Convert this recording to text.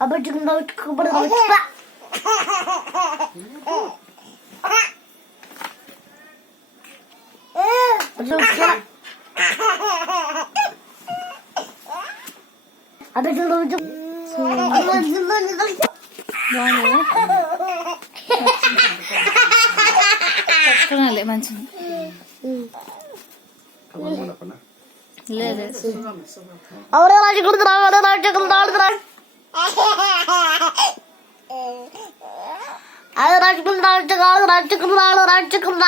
అప్పుడు చికెన్ పట్టుకోనాలి మంచిగా లేదు ಅವರೇ ರಾಜಿ ಕುಡಿದ್ರ ಅವರೇ ರಾಜ್ಯ ಕುಡಿದ್ರ ಅದು ರಾಜಕುಂದ ರಾಜಕುಂದ ಅದು ರಾಜಕುಂದ